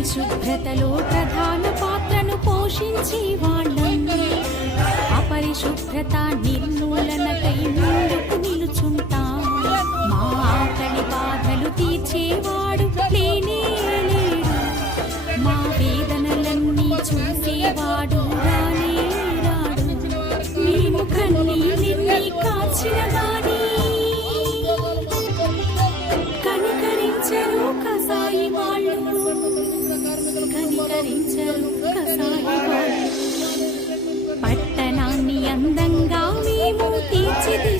పరిశుభ్రతలో ప్రధాన పాత్రను పోషించే వాళ్ళం. అపరిశుభ్రత నిర్మూలనకై ముందుకు నిలుచుంటాం. మా ఆకలి బాధలు తీర్చేవాడు లేనే లేడు, మా వేదనలన్నీ చూసేవాడు రానే రాడు. మేము కన్నీళ్ళెన్ని కాచిన గానీ కనికరించరు కసాయి వాళ్ళు, కనికరించరు కసాయి వాళ్ళు. పట్టణాన్ని అందంగా మేము తీర్చిదిద్దాం.